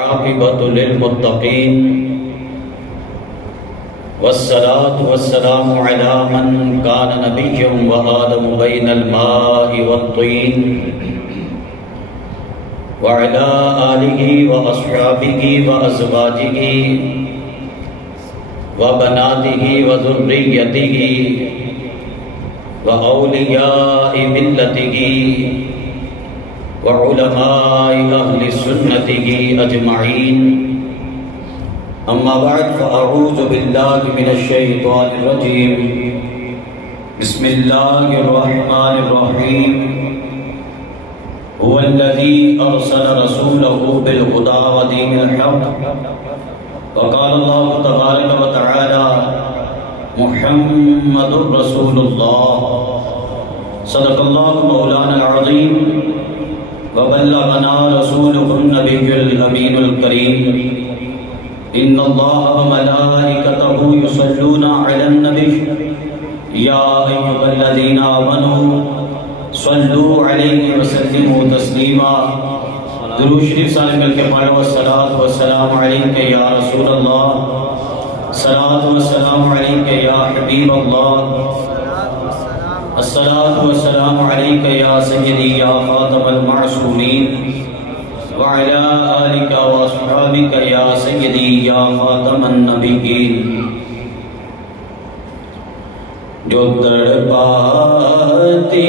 عاقبۃ للمتقین والصلاة والسلام علی من کان نبی وآدم بین الماء والطین وعلی آلہ واصحابہ وازواجہ وبناتہ وذریتہ واولیاء ملتہ وعلماء اہل سنتہ اجمعین اما بعد فاعوذ باللہ من الشیطان الرجیم بسم اللہ الرحمن الرحیم هو الذی ارسل رسولہ بالہدی ودین الحق وقال اللہ تبارک وتعالی محمد رسول اللہ صدق اللہ مولانا العظیم وبلغنا رسوله النبي الأمين الكريم إن الله وملائكته يصلون على النبي يا أيها الذين آمنوا صلوا عليه وسلموا تسليما درود شریف سارے مل کے پڑھو والصلاة والسلام علیک یا رسول اللہ الصلاة والسلام علیک یا حبیب اللہ الصلاة والسلام علیک یا سیدی یا خاتم المعصومین وعلی آلک واصحابک یا سیدی یا خاتم النبیین جو تڑپاتی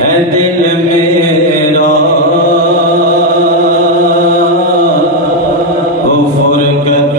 ہے دل میرا وہ فرقت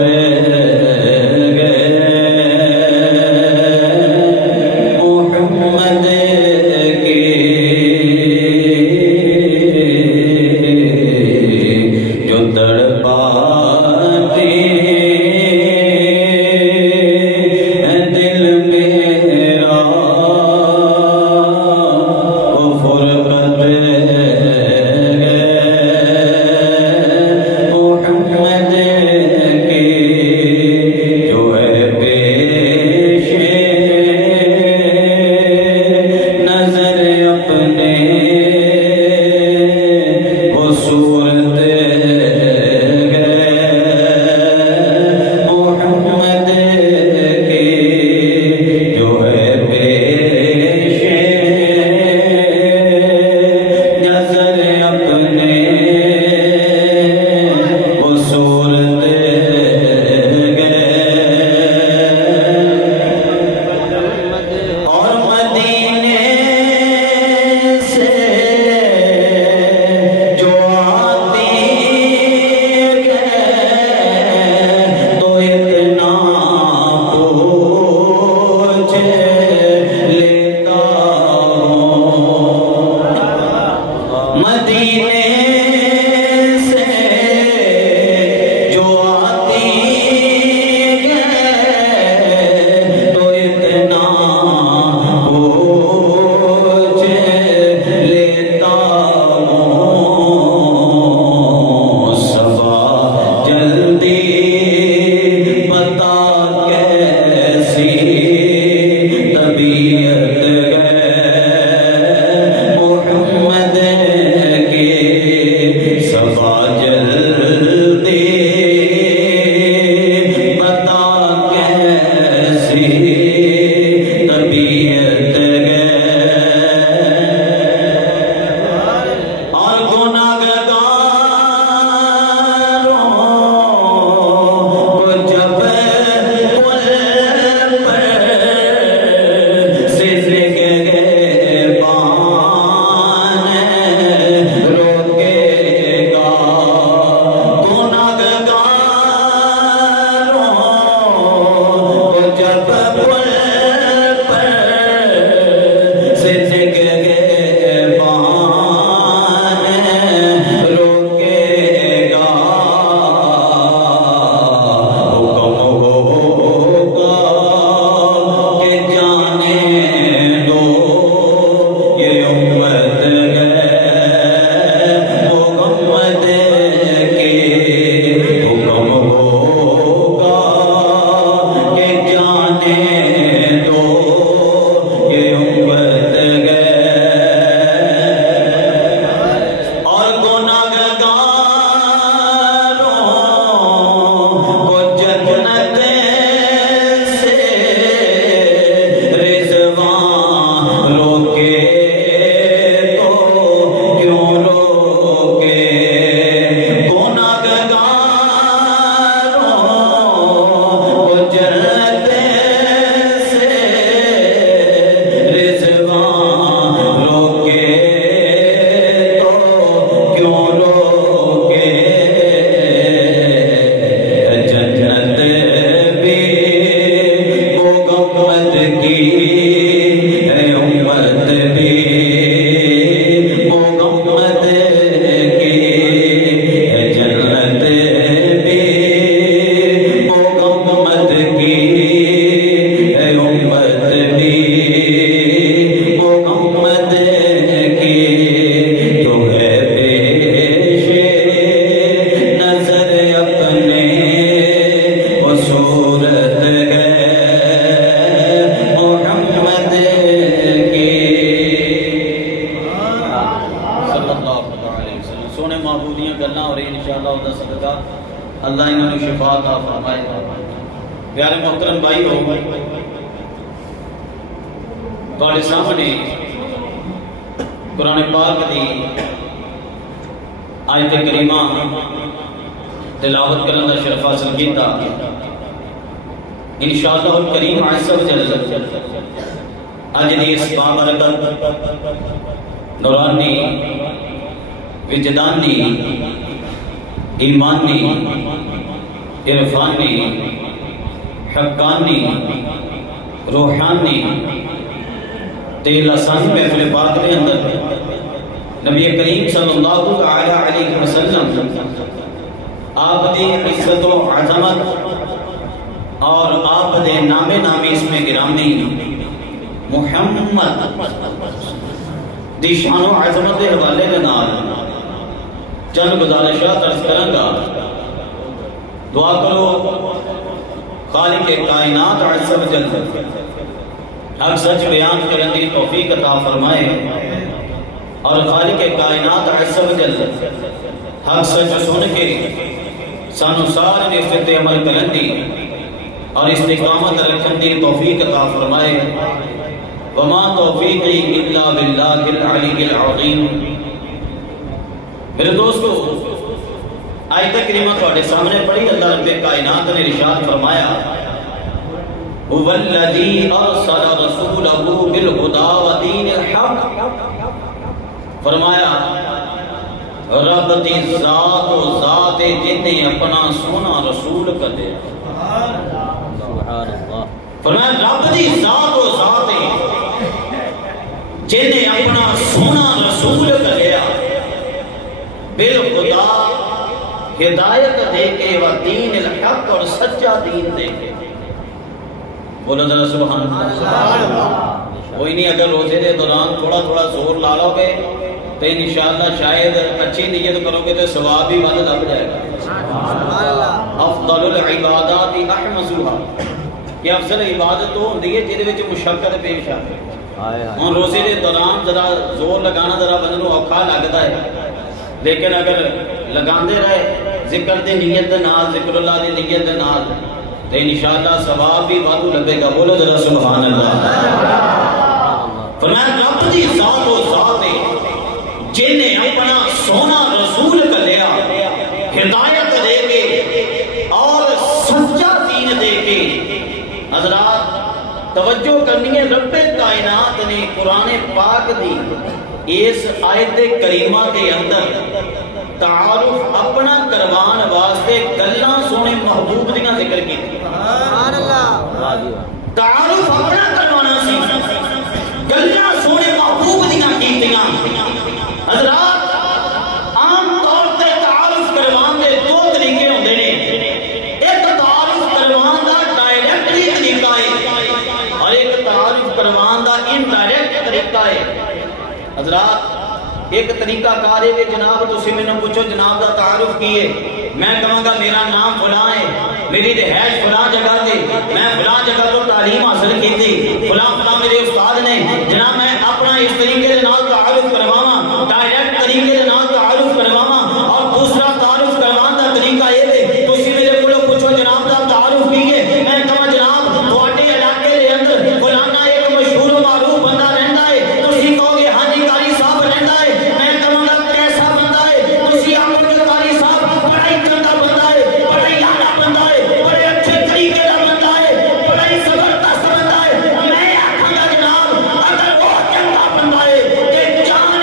معبودیاں گلاں ہو رہی انشاءاللہ دا صدقہ اللہ انہوں نے شفا عطا فرمائے. پیارے محترم بھائی ہو تواڈے سامنے قرآن پاک دی آیت کریمہ تلاوت کرنے کا شرف حاصل کیتا. انشاءاللہ الکریم عز و جل اج دی اس بابرکت نورانی وجدانی ایمانی عرفانی حقانی روحانی تیل آسانی محفل پاک کے اندر نبی کریم صلی اللہ علیہ وسلم آپ دی عزت و عظمت اور آپ دے نام نامی اس میں گرامی محمد دی شان و عظمت دے حوالے کے نال چند گزارشات عرض کروں گا. دعا کرو خالق کائنات عز و جل حق سچ بیان کرنے کی توفیق عطا فرمائے اور خالق کائنات عز و جل حق سچ سن کے سانو سارے نفت عمل کرن دی اور استقامت رکھن دی توفیق عطا فرمائے. وما توفیقی الا باللہ العلی العظیم. میرے دوستو آیت کریمہ تواڈے سامنے پڑھی. اللہ رب کائنات نے ارشاد فرمایا هو الذی ارسل رسولہ بالہدی ودین الحق. فرمایا رب دی ذات و ذات جن نے اپنا سونا رسول کر دیا. فرمایا رب دی ذات و ذات جن نے اپنا سونا رسول کر دیا بالخدا ہدایت دے کے و دین الحق اور سچا دین دے کے. بولو ذرا سبحان اللہ. کوئی نہیں اگر روزے دے دوران تھوڑا تھوڑا زور لا لو گے تو انشاءاللہ شاید اچھی نیت کرو گے تو ثواب بھی ود لگ جائے گا. افضل العبادات احمسوها کہ افضل عبادت تو ہوندی ہے جہدے وچ مشقت پیش آئے. ہن روزے دے دوران ذرا زور لگانا ذرا بندے نوں اوکھا لگدا ہے لیکن اگر لگاندے رہے ذکر دی نیت دے نال ذکر اللہ دی نیت دے نال تو انشاءاللہ ثواب بھی وادو لگے گا. بولو ذرا سبحان اللہ. فرمایا رب دی ذات و ذات ہے جن نے اپنا سونا رسول کر لیا ہدایت دے کے اور سچا دین دے کے. حضرات توجہ کرنی ہے رب کائنات نے قرآن پاک دی اس آیت کریمہ کے اندر تعارف اپنا کروان واسطے گلاں سونے محبوب دیاں ذکر کی. سبحان اللہ. تعارف اپنا کروانا سی گلاں سونے محبوب دیاں کیتیاں. حضرات عام طور تے تعارف کروان دے دو طریقے ہوندے نے. ایک تعارف کروان دا ڈائریکٹلی طریقہ ہے اور ایک تعارف کروان دا انڈائریکٹ طریقہ ہے. حضرات ایک طریقہ کار ہے جناب تسی میں نے پوچھو جناب دا تعارف کی ہے میں کہاں گا میرا نام فلاں ہے میری رہائش فلاں جگہ تے میں فلاں جگہ تو تعلیم حاصل کی تھی فلاں فلاں میرے استاد نے جناب میں اپنا اس طریقے دے نال تعارف کرواواں ڈائریکٹ طریقے دے نال تعارف کرواواں. اور دوسرا تعارف کروان دا طریقہ یہ ہے تسی میرے کولوں پوچھو جناب دا تعارف کی ہے میں کہاں جناب تواڈے علاقے دے اندر فلانا ایک مشہور و معروف بندہ رہندا ہے تسی کہو گے ہاں جی قاری صاحب رہندا ہے میں کہاں گا کیسا بندہ ہے تسی آکھو گے قاری صاحب بڑا ہی چنگا بندہ ہے بڑا ہی اعلیٰ بندہ ہے بڑے اچھے طریقے دا بندہ ہے بڑا ہی زبردست بندہ ہے. میں آکھاں گا جناب اگر وہ چنگا بندہ ہے کہ جان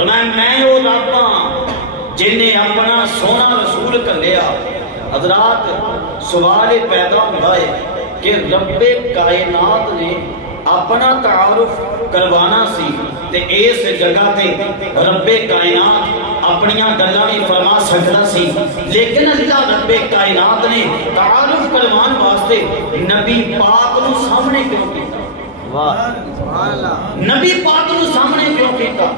فرمایا میں وہ رب ہاں جن نے اپنا سونا رسول کلیا۔ حضرات سوال پیدا ہوتا ہے کہ رب کائنات نے اپنا تعارف کروانا سی تے اس جگہ تے رب کائنات اپنیاں گلاں بھی فرما سکتا سی، لیکن اللہ رب کائنات نے تعارف کروان واسطے نبی پاک نو سامنے کیوں کیتا؟ نبی پاک نو سامنے کیوں کیتا؟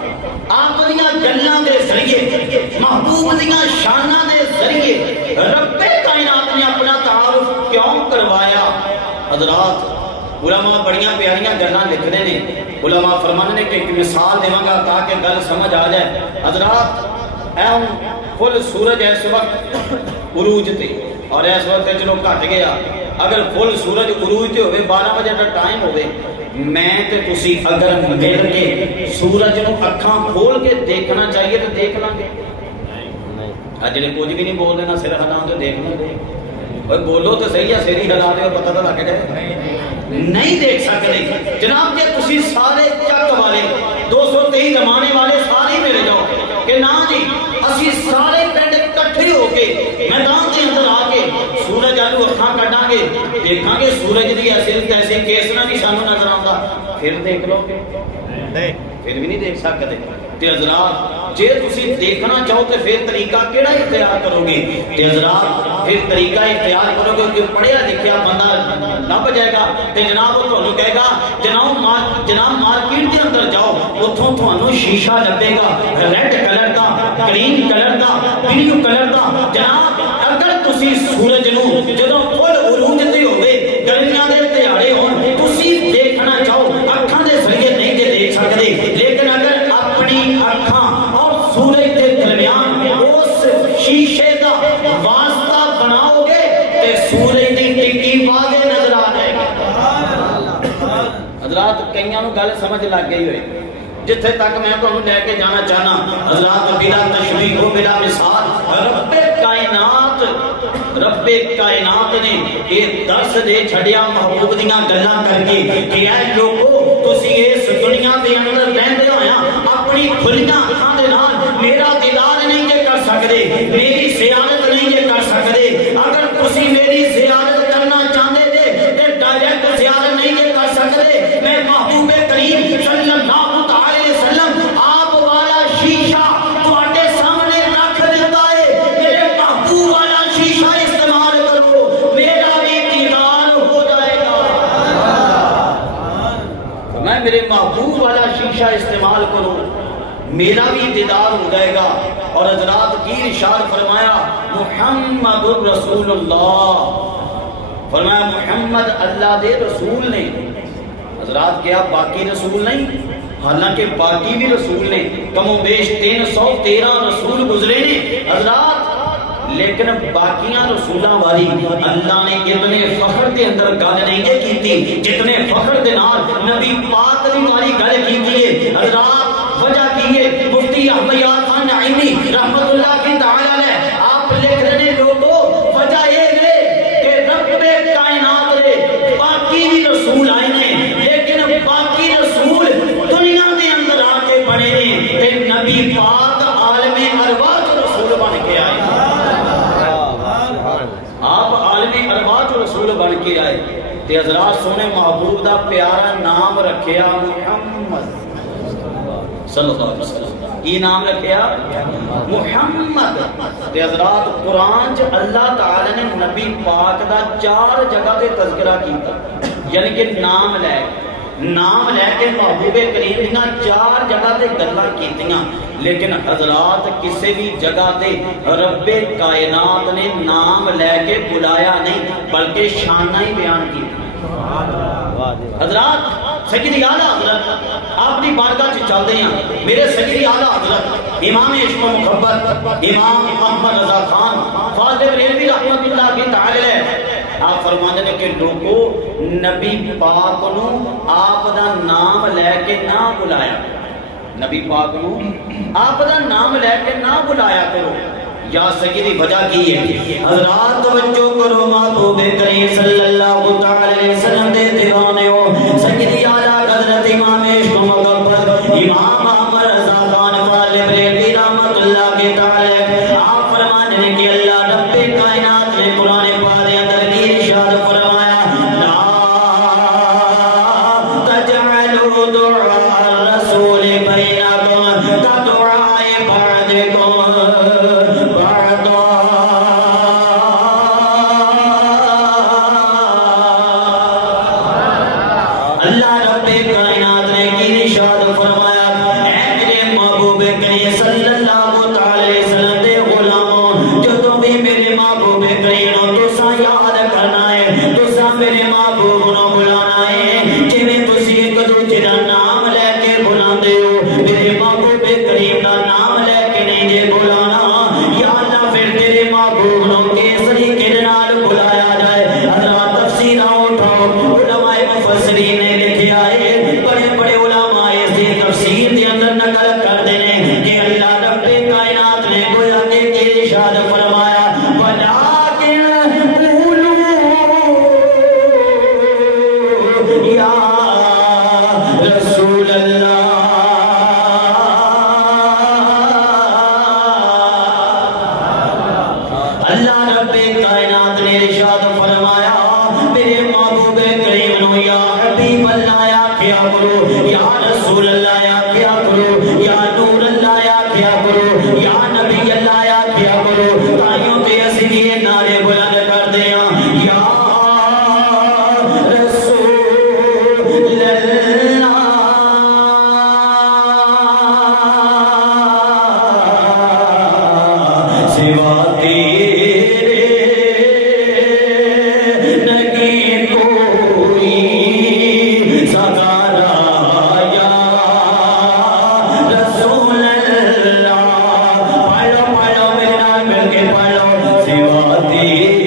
آپ دیاں گلاں دے ذریعے، محبوب دیاں شاناں دے ذریعے رب کائنات نے اپنا تعارف کیوں کروایا؟ حضرات علماء بڑیاں پیاریاں گلاں لکھنے نے، علماء فرمانے نے کہ ایک مثال دیواں گا تاکہ گل سمجھ آ جائے۔ حضرات اہم فل سورج اس وقت عروج تے اور اس وقت چلو گھٹ گیا، اگر فل سورج عروج تے ہوئے 12 بجے کا ٹائم ہوئے، میں تے تسی اگر مل کے سورج نو اکھاں کھول کے دیکھنا چاہیے تو دیکھ لیں گے؟ جڑے کچھ بھی نہیں بول دینا سر ہلا تو دیکھ لیں گے، بولو تو صحیح ہے، سر ہی ہلا دے پتہ تو لگ جائے، نہیں دیکھ سکتے جناب۔ کہ تسی سارے چک والے 223 زمانے والے سارے میرے جاؤ کہ نا جی اسی سارے پنڈ کٹھے ہو کے میدان کے اندر آ کے سورج آلو اکھاں کٹاں گے، دیکھاں گے سورج دی اصل کیسے کیسنا بھی سانو نظر آتا، پھر دیکھ لو گے؟ پھر بھی نہیں دیکھ سکتے۔ تے حضرات جے تسی دیکھنا چاہو تو پھر طریقہ کیڑا اختیار کرو گے؟ تے حضرات پھر طریقہ اختیار کرو گے کہ پڑھیا لکھیا بندہ لب جائے گا تے جناب وہ تھانوں کہے گا جناب مارکیٹ کے اندر جاؤ، اتھوں تھانوں شیشہ لبے گا ریڈ کلر دا، گرین کلر دا، بلو کلر دا۔ جناب اگر تسی سورج نو جدوں فل عروج تے ہوے گرمیاں دے دیہاڑے ہون تسی دیکھنا چاہو اکھاں دے ذریعے نہیں تے دیکھ سکدے، لیکن اگر اپنی اکھاں اور سورج کے درمیان اس شیشے دا واسطہ بناؤ گے تے سورج دی ٹکی واضح نظر آ جائے گی۔ حضرات کئیاں نو گل سمجھ لگ گئی ہوئے، جتھے تک میں تانوں لے کے جانا چاہنا حضرات بلا تشبیہ و بلا مثال رب کائنات نے یہ درس دے چھڑیا محبوب دیاں گلاں کر کے کہ اے لوگو تسی اس دنیا دے اندر رہندے ہویا اپنی کھلیاں اکھاں دے نال میرا دیدار نہیں جے کر سکدے، میری زیارت نہیں جے کر سکدے۔ اگر تسی میری زیارت کرنا چاہندے جے تے ڈائریکٹ زیارت نہیں جے کر سکدے، میں محبوب کریم صلی اللہ تعالی وسلم آپ والا شیشہ تواڈے سامنے رکھ دیتا ہے، میرے محبوب والا شیشہ استعمال کرو، میرا بھی دیدار ہو جائے گا۔ میں میرے محبوب والا شیشہ استعمال کروں، میرا بھی دیدار ہو جائے گا۔ اور حضرات کی ارشاد فرمایا محمد رسول اللہ، فرمایا محمد اللہ دے رسول نے۔ حضرات کیا باقی رسول نہیں؟ حالانکہ باقی بھی رسول نے، کم و بیش 313 رسول گزرے نے حضرات، لیکن باقیاں رسولاں والی اللہ نے اتنے فخر کے اندر گل نہیں جے کیتی جتنے فخر دے نال نبی پاک دی والی گل کیتی ہے۔ حضرات وجہ کی ہے مفتی احمد یار خان نعیمی رحمت اللہ کی تعالی علیہ آپ لکھ رہے لوگوں وجہ یہ ہے کہ رب کائنات نے باقی بھی رسول آئے ہیں، لیکن باقی رسول دنیا دے اندر آ کے بنے نے تے نبی پاک عالم ارواح رسول بن کے آئے، آپ عالم ارواح رسول بن کے آئے۔ تے حضرات سونے محبوب دا پیارا نام رکھیا محمد صلی اللہ علیہ وسلم، کی نام رکھیا محمد۔ تے حضرات قرآن چ اللہ تعالی نے نبی پاک دا 4 جگہ تے تذکرہ کیتا، یعنی کہ نام لے کے محبوب کریم دیاں 4 جگہ تے گلاں کیتیاں، لیکن حضرات کسی بھی جگہ تے رب کائنات نے نام لے کے بلایا نہیں بلکہ شانہ ہی بیان کی۔ حضرات سیدی اعلیٰ حضرت آپ کی بارگاہ سے چلتے ہیں، میرے سیدی اعلیٰ حضرت امام عشق و محبت امام احمد رضا خان فاضل بریلوی رحمت اللہ کی تعالی آپ فرماتے ہیں کہ لوگوں نبی پاک نو آپ دا نام لے کے نہ بلایا، نبی پاک نو آپ دا نام لے کے نہ بلایا کرو۔ یا سیدی وجہ کی ہے حضرات توجہ کرو، محبوب کریم صلی اللہ تعالی وسلم دے دیوانے ہو، سیدی اعلیٰ حضرت امام عشق و محبت امام احمد رضا خان فاضل صاحب بریلوی رحمت اللہ کے تعالی آپ فرماتے ہیں کہ اللہ رب کائنات نے قرآن پاک کے اندر کی ارشاد فرمایا لا تجعلوا دعاء الرسول بینکم کدعاء بعضکم بعضا اللہ رب کائنات نے کی ارشاد فرمایا اے میرے محبوب کریم صلی اللہ تعالی وسلم دے غلاموں جو تم بھی میرے محبوب کریم نو تسا یاد کرنا ہے تسا میرے محبوب نو بلانا ہے جویں تسی ایک دوجے دا نام لے کے بلاندے ہو میرے محبوب کریم دا نام لے کے نہیں جے بلانا یا اللہ پھر تیرے محبوب نو کس طریقے نال بلایا جائے حضرات تفسیراں اٹھاؤ علماء مفسرین نے لکھیا ہے بڑے بڑے علماء اس دی تفسیر دے اندر نقل کرتے ہیں کہ اللہ رب کائنات نے گویا کہ ارشاد فرمایا وَلَٰكِنْ قُولُوا يَا رسول اللہ اللہ رب کائنات نے ارشاد فرمایا میرے محبوب کریم نو یا حبیب اللہ یا کیا کرو یا رسول اللہ یا کیا کرو یا نور اللہ یا کیا کرو یا نبی اللہ یا کیا کرو تائیوں کے اسی یہ نعرے بلند کر دیا یا رسول اللہ سوا تیرے نہیں کوئی سگارا یا رسول اللہ پڑھو پڑھو میرے نال مل کے پڑھو سوا تیرے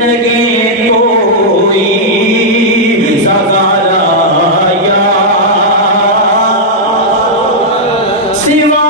نہیں کوئی سگارا یا سوا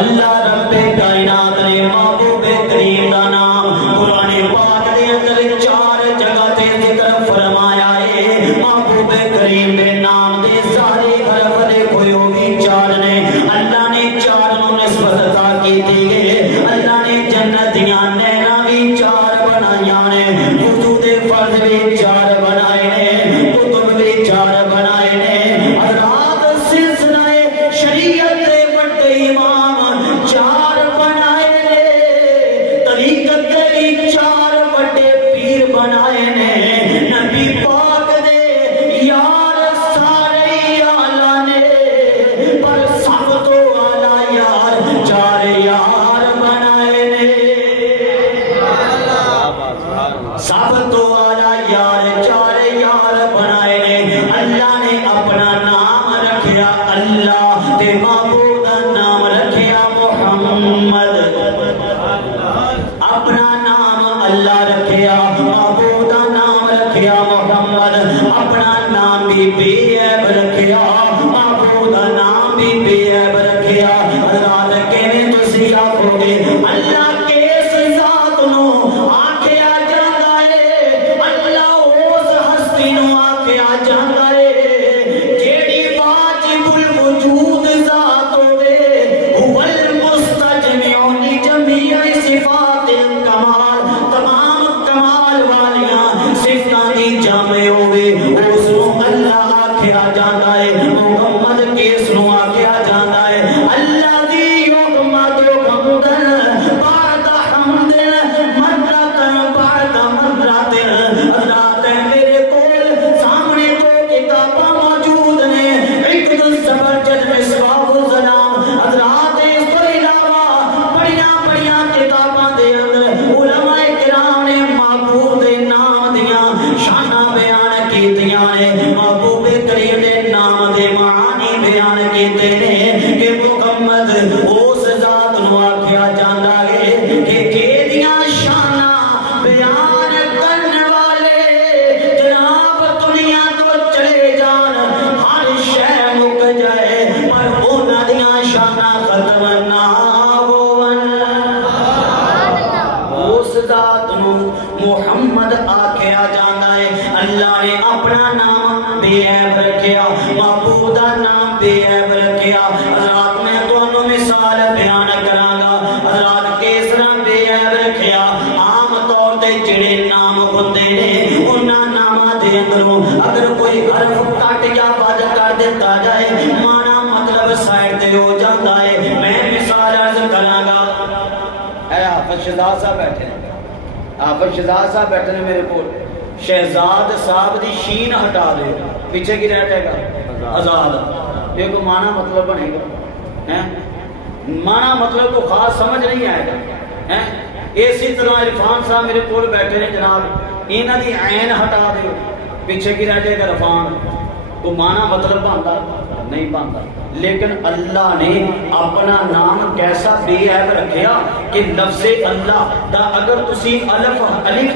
اللہ رب کائنات نے محبوب کریم دا نام قرآن پاک دے اندر 4 جگہ تے ذکر فرمایا ہے محبوب کریم دے نام دے سارے حرف دے کوئی بھی 4 نے اللہ نے 4 نو نسبت عطا کی ہے اللہ نے جنت دیاں نہراں بھی 4 بنائیاں نے وضو دے فرض بھی 4 بنائے نے کتب بھی 4 بنائے نے حضرات سلسلہ شریعت دے بڑے امام 4 بنائے نے طریقت دے 4 بڑے پیر بنائے نے نبی پاک دے یار سارے آلہ نے پر سب تو آلہ یار 4 یار بنائے نے سب تو آلہ یار 4 یار بنائے نے اللہ نے اپنا نام رکھیا اللہ تے معبود نام رکھیا محمد اپنا نام اللہ رکھیا معبود نام رکھیا محمد اپنا نام بھی بے عیب رکھیا معبود نام بھی بے عیب رکھیا حضرات کہنے تسی آکھو گے اللہ کیس ذات نو آکھیا جاندا ہے اللہ اس ہستی نو آکھیا جاندا ہے جیڑی واجب الوجود ذات ہوئے هو المستجمع لجميع صفات الکمال تمام کمال والیاں صفتاں دی جامع ہوئے اس نو اللہ تمنا اس ذات نو محمد آکھیا جانا ہے. اللہ نے اپنا نام بے عیب رکھیا, محبوب دا نام بے عیب رکھیا. حضرات میں تانوں مثال بیان کراں گا حضرات کس طرح بے عیب رکھیا. عام طور تے جڑے نام ہوندے نے انہاں ناماں دے اندروں اگر کوئی حرف کٹ یا بد کر دتا جائے مانا مطلب سائڈ تے ہو جاندا ہے. میں مثال عرض کراں گا. اے حافظ شہزاد صاحب بیٹھے ہیں, حافظ شہزاد صاحب بیٹھے ہیں میرے کو. شہزاد صاحب دی شین ہٹا دے پیچھے کی رہ جائے گا آزاد. یہ کو مانا مطلب بنے گا, مانا مطلب کو خاص سمجھ نہیں آئے گا. اسی طرح عرفان صاحب میرے کو بیٹھے ہیں جناب, انہاں دی عین ہٹا دے پیچھے کی رہ جائے گا رفان. تو مانا مطلب بنتا نہیں بنتا. لیکن اللہ نے اپنا نام کیسا بے عیب رکھیا کہ لفظ اللہ دا اگر تسی الف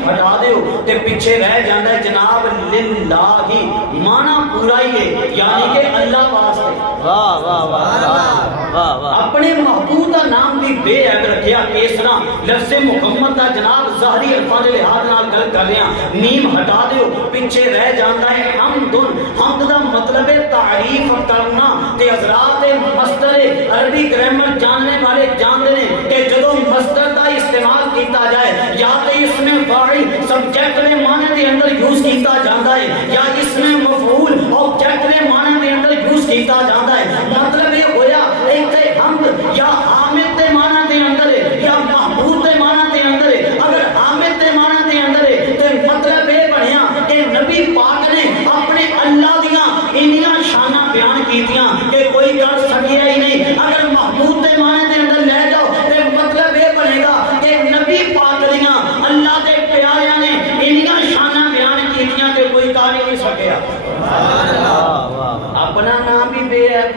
ہٹا دیو تے پیچھے رہ جانا ہے جناب للہ ہی, مانا پورا ہی ہے یعنی کہ اللہ واسطے. واہ واہ واہ واہ. اپنے محبوب دا نام بھی بے عیب رکھیا. کس طرح لفظ محمد دا جناب ظاہری الفاظ لحاظ نال گل کر رہے ہیں, میم ہٹا دیو پیچھے رہ جاتا ہے حمدن. حمد دا مطلب ہے تعریف کرنا. تے حضرات مصدر عربی گرامر جاننے والے جانتے ہیں کہ جدو مصدر کا استعمال کیتا جائے یا تو اس میں فاعل سبجیکٹ میں معنی دے اندر یوز کیتا جاتا ہے یا اس میں مفعول آبجیکٹ میں معنی دے اندر یوز کیتا جاتا ہے. مطلب یہ ہویا ایک حمد یا حامد دے معنی دے اندر ہے یا محمود دے معنی دے اندر ہے. اگر حامد دے معنی دے اندر ہے تو مطلب یہ بنیا کہ نبی پاک نے اپنے اللہ دیاں انیاں شاناں بیان کیتیاں کہ کوئی کر سکیا ہی نہیں. اگر محمود دے معنی دے اندر لے جاؤ تو مطلب یہ بنے گا کہ نبی پاک دیاں اللہ دے پیاریاں نے انیاں شاناں بیان کیتیاں کہ کوئی کر نہیں سکیا. اپنا نام بھی بے عیب,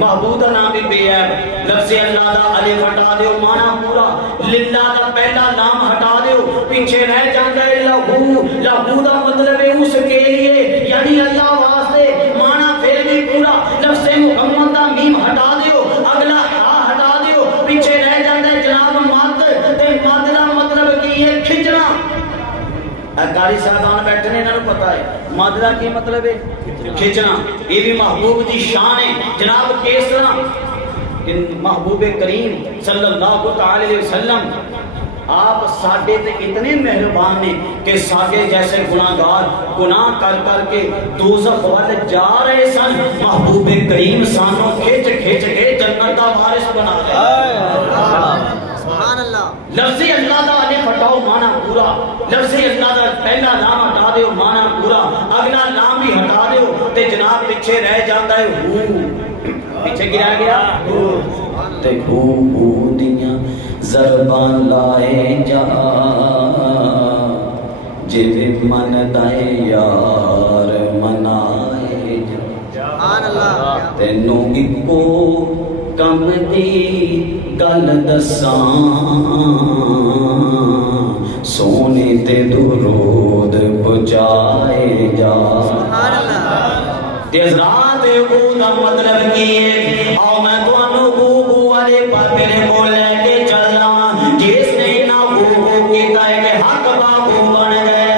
محبوب دا نام بھی بے عیب. لفظ اللہ دا الف ہٹا دیو مانا پورا. للہ دا پہلا نام ہٹا دیو پیچھے رہ جاتا ہے لہو. لہو دا مطلب ہے اس کے لیے یعنی اللہ واسطے, مانا پھر بھی پورا. لفظ محمد دا میم ہٹا دیو اگلا ہا ہٹا دیو پیچھے رہ جاتا ہے جناب مد. تے مد دا مطلب کی ہے کھچنا. قاری صاحبان بیٹھے نے انہوں نے پتا ہے مد دا کی مطلب ہے کھچنا. یہ بھی محبوب دی شان ہے جناب. کس طرح محبوب کریم صلی اللہ علیہ وسلم آپ ساڈے تے اتنے مہربان نے کہ ساڈے جیسے گناہگار گناہ کر کر کے دوزخ وال جا رہے سن, محبوب کریم سانوں کھچ کھچ کے جنت دا وارث بنا دے. سبحان اللہ. لفظ اللہ دا الف ہٹاؤ مانا پورا. لفظ اللہ دا پہلا نام ہٹا دیو مانا پورا. اگلا نام بھی ہٹا دیو تے جناب پیچھے رہ جاتا ہے ہو. پیچھے گرا گیا تے ہو دیاں زربان لائے جا جے من دائے یار منائے جا. تینوں اکو کم دی گل دساں سونے تے درود پہنچائے جا. حضرات او دا مطلب کی ہے آؤ میں تانوں بو والے پاپے کو لے کے چلنا جس نے نہ بو کیتا ہے کہ حق بابو بن گئے.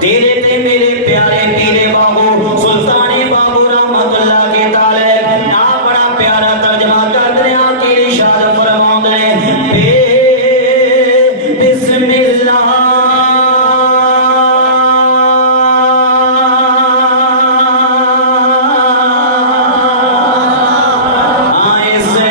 تیرے تے میرے پیارے پیرے بابو سلطانی بابو رحمت اللہ کے تعالی نا بڑا پیارا ترجمہ کر دیا کہ ارشاد فرماتے ہیں بسم اللہ آئے سے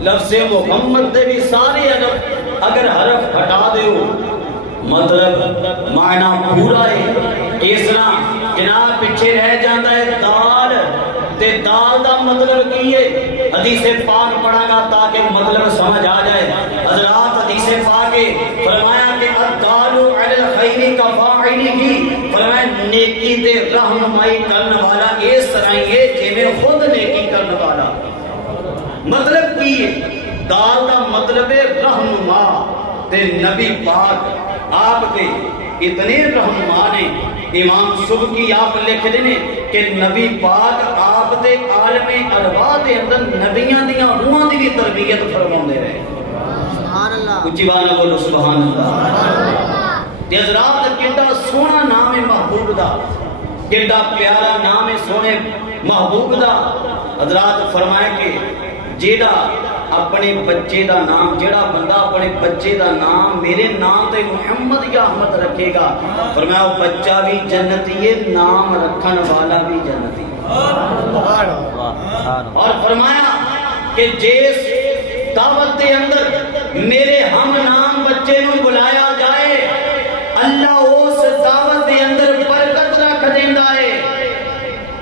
لفظ محمد دے بھی سارے اگر حرف ہٹا دیو مطلب معنی پورا ہے اس طرح جناب پیچھے رہ جاتا ہے دال تے دال دا مطلب کی ہے حدیث پاک پڑھا گا تاکہ مطلب سمجھ آ جائے حضرات حدیث پاک فرمایا کہ الدال علی الخیر کا فاعل کی فرمایا نیکی تے رہنمائی کرنے والا اس طرح ہے جویں خود نیکی کرنے والا مطلب کی ہے دال دا مطلب رہنما تے نبی پاک آپ کے اتنے رہنما نے امام سبکی آپ لکھ دینے کہ نبی پاک آپ دے عالم ارواح دے اندر نبیاں دیاں روحاں دی بھی تربیت فرماؤں دے رہے سبحان اللہ کچھ بانا بولو سبحان اللہ تے حضرات کیڑا سونا نام ہے محبوب دا کیڑا پیارا نام ہے سونے محبوب دا حضرات فرمائے کہ جیڑا اپنے بچے دا نام جیڑا بندہ اپنے بچے دا نام میرے نام تے محمد یا احمد رکھے گا فرمایا وہ بچہ بھی جنتی ہے نام رکھن والا بھی جنتی اور فرمایا کہ جیس دعوت دے اندر میرے ہم نام بچے نو بلایا جائے اللہ اس دعوت دے اندر برکت رکھ دیندا ہے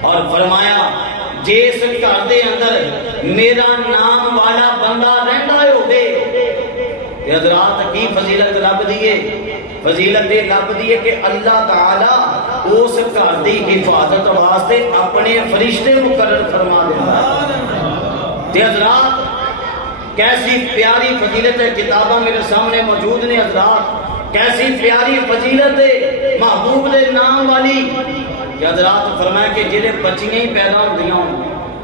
اور فرمایا جیس گھر دے اندر میرا نام والا بندہ رہندا ہوے تے حضرات کی فضیلت لب دیے فضیلت دے لب دیے کہ اللہ تعالی اس گھر دی حفاظت واسطے اپنے فرشتے مقرر فرما دیندا تے حضرات کیسی پیاری فضیلت ہے کتاباں میرے سامنے موجود نے حضرات کیسی پیاری فضیلت ہے محبوب دے نام والی حضرات فرمایا کہ جنہیں بچیاں ہی پیدا ہوندیاں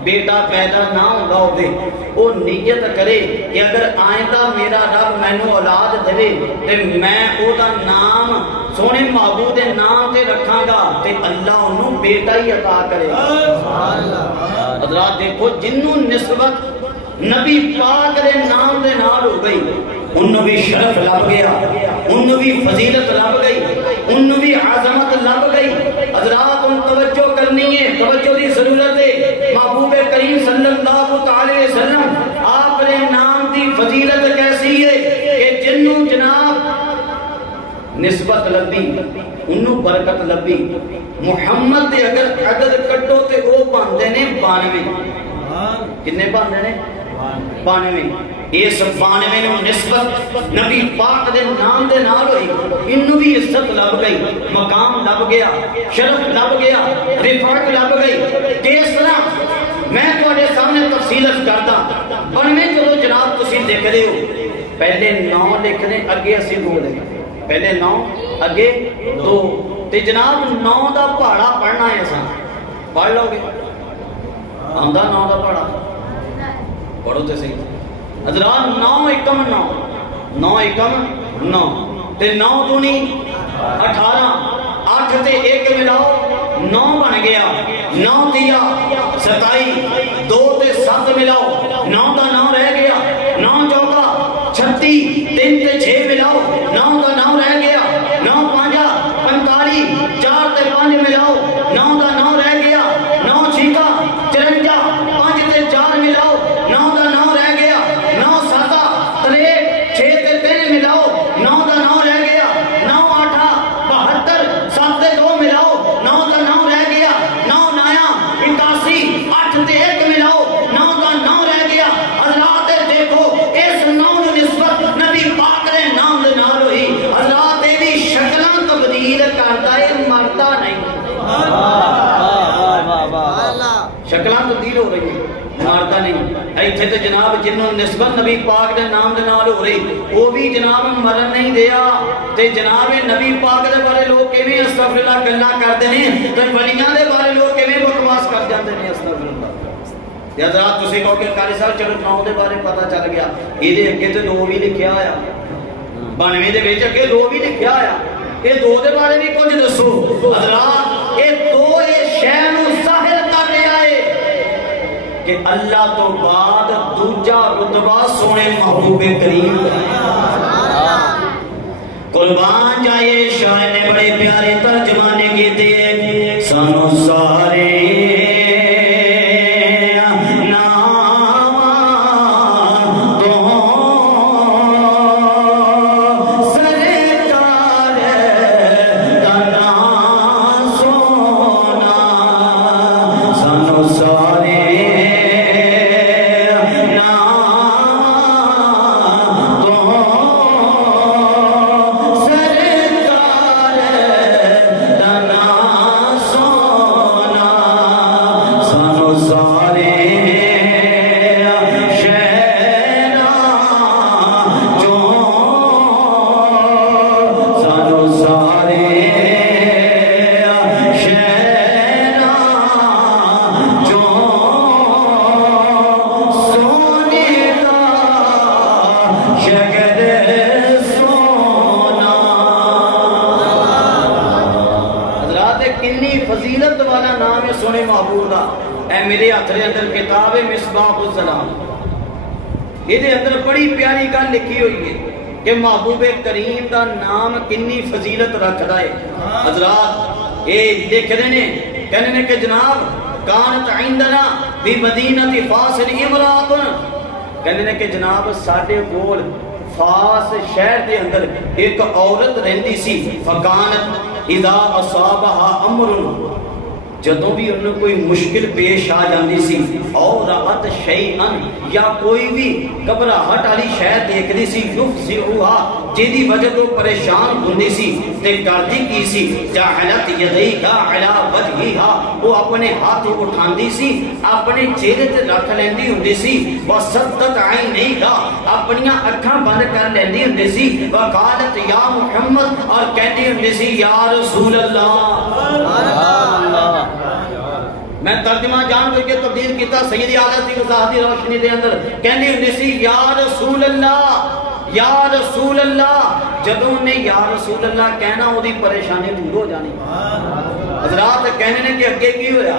بیٹا پیدا نہ ہوگا ہوئے وہ نیت کرے کہ اگر آئندہ میرا رب مینوں اولاد دے تے میں او دا نام سونے محبوب دے نام تے رکھاں گا تے اللہ انہوں بیٹا ہی عطا کرے گا حضرات دیکھو جنوں نسبت نبی پاک دے نام دے نال ہو گئی انہوں بھی شرف لب گیا انہوں بھی فضیلت لب گئی انہوں بھی عظمت لب گئی حضرات ان توجہ کرنی ہے توجہ دی ضرورت ہے محبوب کریم صلی اللہ علیہ وسلم آپ نے نام دی فضیلت کیسی ہے کہ جنوں جناب نسبت لبی انہوں برکت لبی محمد دے اگر عدد کٹو تے وہ باندے نے 92 کتنے باندے نے 92 اس 92 نے نسبت نبی پاک دے نام دے نال ہوئی انہوں بھی عزت لب گئی مقام لب گیا شرف لب گیا رفعت لب گئی کس طرح میں تواڈے سامنے تفصیل کردا 92 چلو جناب تسی دیکھ رہے ہو پہلے 9 لکھ دیں اگے اسی 2 لکھ پہلے 9 اگے 2 تے جناب 9 دا پہاڑا پڑھنا ہے اساں پڑھ لو گے آندا 9 دا پہاڑا پڑھو تے صحیح حضرات 9 ایکم 9 9 ایکم 9 تے 9 دونی 18 8 تے 1 ملاؤ 9 بن گیا 9 دیا 27 2 تے 7 ملاؤ 9 دا 9 رہ گیا 9 چوکا 36 3 تے 6 ملاؤ 9 دا 9 رہ گیا 9 پانچا 45 4 تے 5 ملاؤ 9 دا 9 رہ گیا 9 چھکا 54 5 تے 4 ملاؤ 9 دا 9 رہ گیا 9 7 3 6 تے 3 ملاؤ 9 دا 9 رہ گیا شکلاں تبدیل ہو رہی ہیں مارتا نہیں ایتھے تے جناب جنہوں نسبت نبی پاک دے نام دے نال ہو رہی وہ بھی جناب مرن نہیں دیا تے جناب نبی پاک دے بارے لوگ کیویں استغفر اللہ گلاں کردے نے تے ولیاں دے بارے لوگ کیویں بکواس کر جاندے نے استغفر اللہ یا ذرا تسی کہو کہ قاری صاحب چلو نام دے بارے پتہ چل گیا اے دے اگے تے دو بھی لکھیا آیا 92 دے وچ اگے دو بھی لکھیا آیا اے دو دے بارے بھی کچھ دسو حضرات اے دو اے شے نوں ظاہر کر رہا ہے کہ اللہ تو بعد دوجا رتبہ سونے محبوب کریم قربان جائے شاعر نے بڑے پیارے ترجمانے کے دے سانو سارے میرے ہاتھ دے اندر کتاب مصباح الظلام یہ دے اندر بڑی پیاری گل لکھی ہوئی ہے کہ محبوب کریم دا نام کنی فضیلت رکھدا ہے حضرات یہ لکھدے نے کہنے نے کہ جناب کانت عندنا فی مدینہ فاس امرات کہنے نے کہ جناب ساڈے کول فاس شہر دے اندر ایک عورت رہندی سی فکانت اذا اصابها امر جدوں بھی انہوں کوئی مشکل پیش آ جاندی سی اور رات شیئن یا کوئی بھی گھبراہٹ والی شے دیکھدی سی یفزعها جیدی وجہ تو پریشان ہوندی سی تے کردی کی سی جعلت یدیھا علی وجھھا وہ اپنے ہاتھ اٹھاندی سی اپنے چہرے تے رکھ لیندی ہوندی سی وسدت عینیھا اپنی اکھاں بند کر لیندی ہوندی سی وقالت یا محمد اور کہندی ہوندی سی یا رسول اللہ سبحان اللہ میں ترجمہ جان بوجھ کے تبدیل کیتا سیدی حالت کی وضاحتی روشنی دے اندر کہندی ہوندی سی یا رسول اللہ یا رسول اللہ جدوں نے یا رسول اللہ کہنا وہ دی پریشانی دور ہو جانی حضرات کہنے نے کہ اگے کی ہویا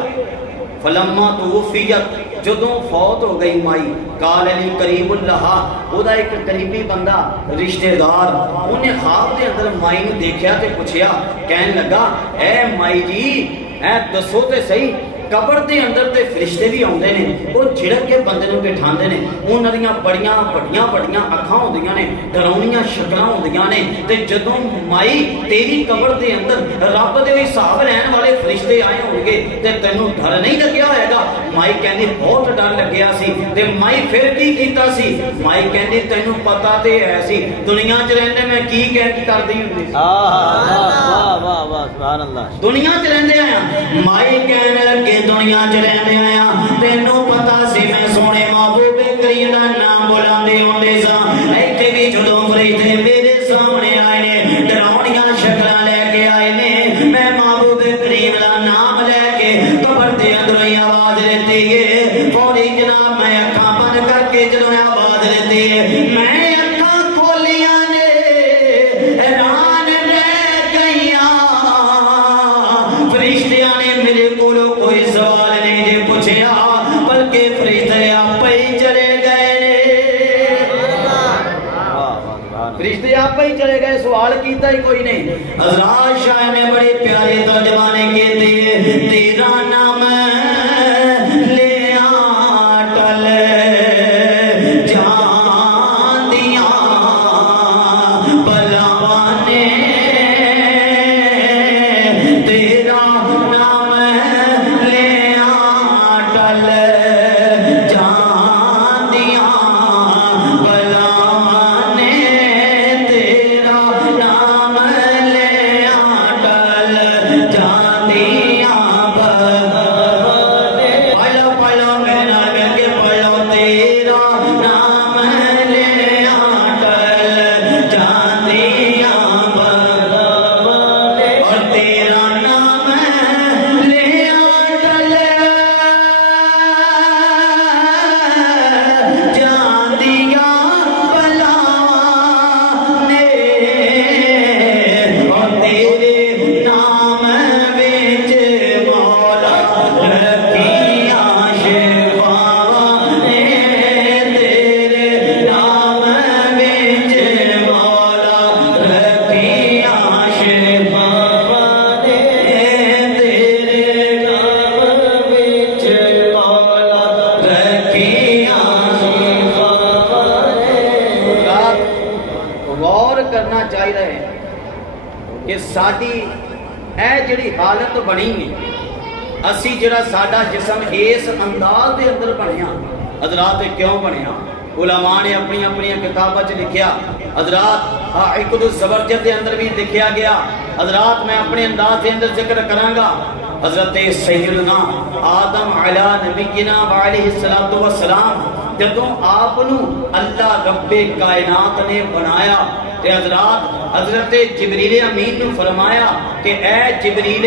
فلما توفیت جدوں فوت ہو گئی مائی قال علی قریب اللہ او دا ایک قریبی بندہ رشتہ دار انہیں خواب دے اندر مائی نو دیکھیا تے پوچھیا کہن لگا اے مائی جی اے دسو تے صحیح قبر دے اندر تے فرشتے بھی آندے نے وہ جھڑک کے بندے نوں بٹھاندے نے انہاں دیاں بڑیاں بڑیاں اکھاں ہوندیاں نے ڈراونیاں شکلاں ہوندیاں نے تے جدوں مائی تیری قبر دے اندر رب دے حساب رہن والے فرشتے آئے ہون گے تے تینوں ڈر نہیں لگیا ہوئے گا مائی کہندی بہت ڈر لگیا سی تے مائی پھر کی کیتا سی مائی کہندی تینوں پتہ تے ہے سی دنیا وچ رہندے میں کی کردی ہوندی واہ واہ واہ سبحان اللہ دنیا وچ رہندے آیا مائی کہنے لگے دنیا چ رہندے آیا تینوں پتا سی میں سونے محبوب کریم دا نام بلاندے ہوندے سا ایتھے بھی جدوں فرشتے میرے سامنے آئے نے ڈراونیاں شکلاں لے کے آئے نے میں محبوب کریم دا نام لے کے قبر دے اندروں ہی آواز دیتی ہے فوری جناب میں اکھاں بند کر کے جدوں آواز دیتی ہے میں اکھاں کھولیاں نے حیران رہ گئیاں فرشتیاں نے میرے کولوں کوئی سوال نہیں جے پوچھیا بلکہ فرشتے آپ ہی چلے گئے فرشتے آپ ہی چلے گئے سوال کیتا ہی کوئی نہیں حضرات شاہ نے بڑے پیارے ترجمانے کہتے ہیں تیرا نام لے آٹل جان دیا بلاوانے تیرا نام لے آٹل جان دیا بلاوانے تیرا نام لے آٹل جان دیا بلاوانے کرنا چاہیے کہ ساری اے جڑی حالت بنی ہے اسی جڑا ساڈا جسم اس انداز دے اندر بنیا حضرات کیوں بنیا علماء نے اپنی اپنی کتاباں چ لکھیا حضرات عقد الزبرجد دے اندر بھی لکھیا گیا حضرات میں اپنے انداز دے اندر ذکر کراں گا حضرت سیدنا آدم علی نبینا وعلیہ الصلوۃ والسلام جدوں آپ نو اللہ رب کائنات نے بنایا تے حضرات حضرت جبریل امین نے فرمایا کہ اے جبریل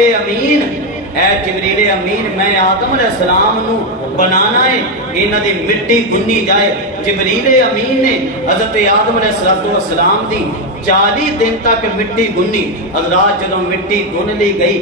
امین میں آدم علیہ السلام نو بنانا ہے انہاں دی مٹی گنی جائے جبریل امین نے حضرت آدم علیہ السلام دی 40 دن تک مٹی گنی حضرات جدوں مٹی گن لی گئی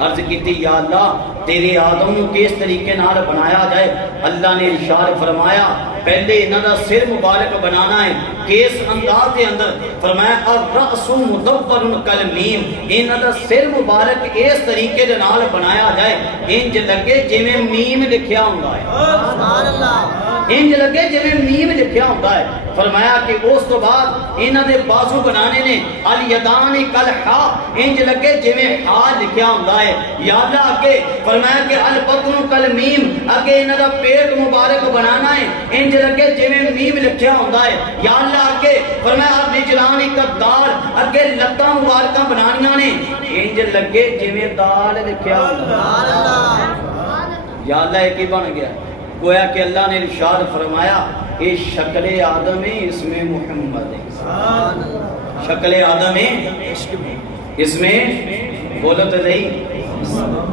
عرض کیتی یا اللہ تیرے آدم نو کس طریقے نال بنایا جائے اللہ نے ارشاد فرمایا پہلے انہاں دا سر مبارک بنانا ہے کس انداز دے اندر فرمایا الرأس مدبر کالمیم انہاں دا سر مبارک اس طریقے دے نال بنایا جائے انج لگے جویں میم لکھیا ہوندا ہے سبحان اللہ انج لگے جویں میم لکھیا ہوندا ہے فرمایا کہ اس تو بعد انہاں دے بازو بنانے نے الیدان کالحا انج لگے جویں ہا لکھیا ہوندا ہے یا اللہ اگے فرمایا کہ البطن کالمیم اگے انہاں دا پیٹ مبارک بنانا ہے انج لگے جویں میم لکھیا ہوندا ہے یا اللہ اگے فرمایا رجلان کدار اگے لتاں مبارکاں بنانیاں نے انج لگے جویں دال لکھیا ہوندا یا اللہ ایک ہی بن گیا گویا کہ اللہ نے ارشاد فرمایا یہ شکل آدم ہے اس میں محمد ہے شکل آدم ہے اس میں بولو تو نہیں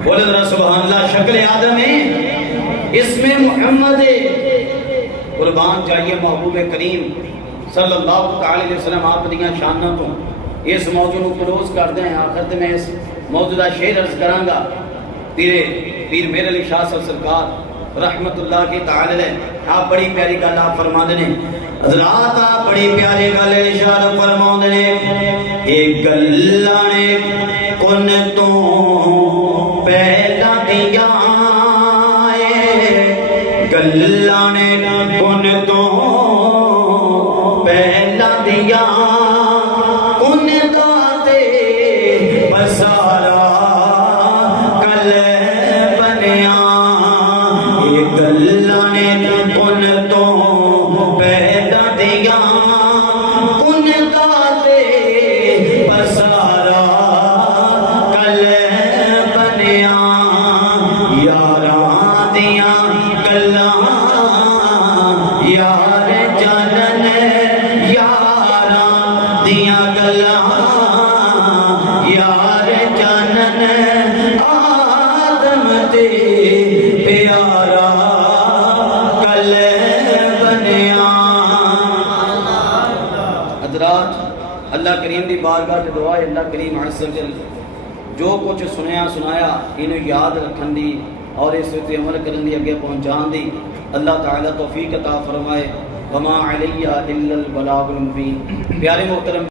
بولو ذرا سبحان اللہ شکل آدم ہے اس میں محمد ہے قربان چاہیے محبوب کریم صلی اللہ تعالی علیہ وسلم آپ دیاں شاناں تو اس موضوع کو کلوز کر دیں آخر میں اس موضوع دا شعر عرض کراں گا پیر میر علی شاہ صاحب سرکار رحمت اللہ کی تعالی علیہ آپ بڑی پیاری گل آپ فرما دے حضرات آپ بڑی پیاری گل ارشاد فرما دے ایک گلاں نے کن تو پہلا دیا گلاں نے کن تو پہلا دیا کن داتے بسارا کل بنیا گلاں نے کن تو پہلا دیا کن داتے بسارا کل بنیا یاراں دیاں گلاں یار جانن یاراں دیاں گلاں یار جانن آدم تے پیارا کل بنیا حضرات اللہ کریم دی بارگاہ تے دعا ہے اللہ کریم عز و جل جو کچھ سنایا انہوں یاد رکھن دی اور اس تے عمل کرن دی اگے پہنچان دی اللہ تعالی توفیق عطا فرمائے وما علیہ الا البلاغ المبین پیارے محترم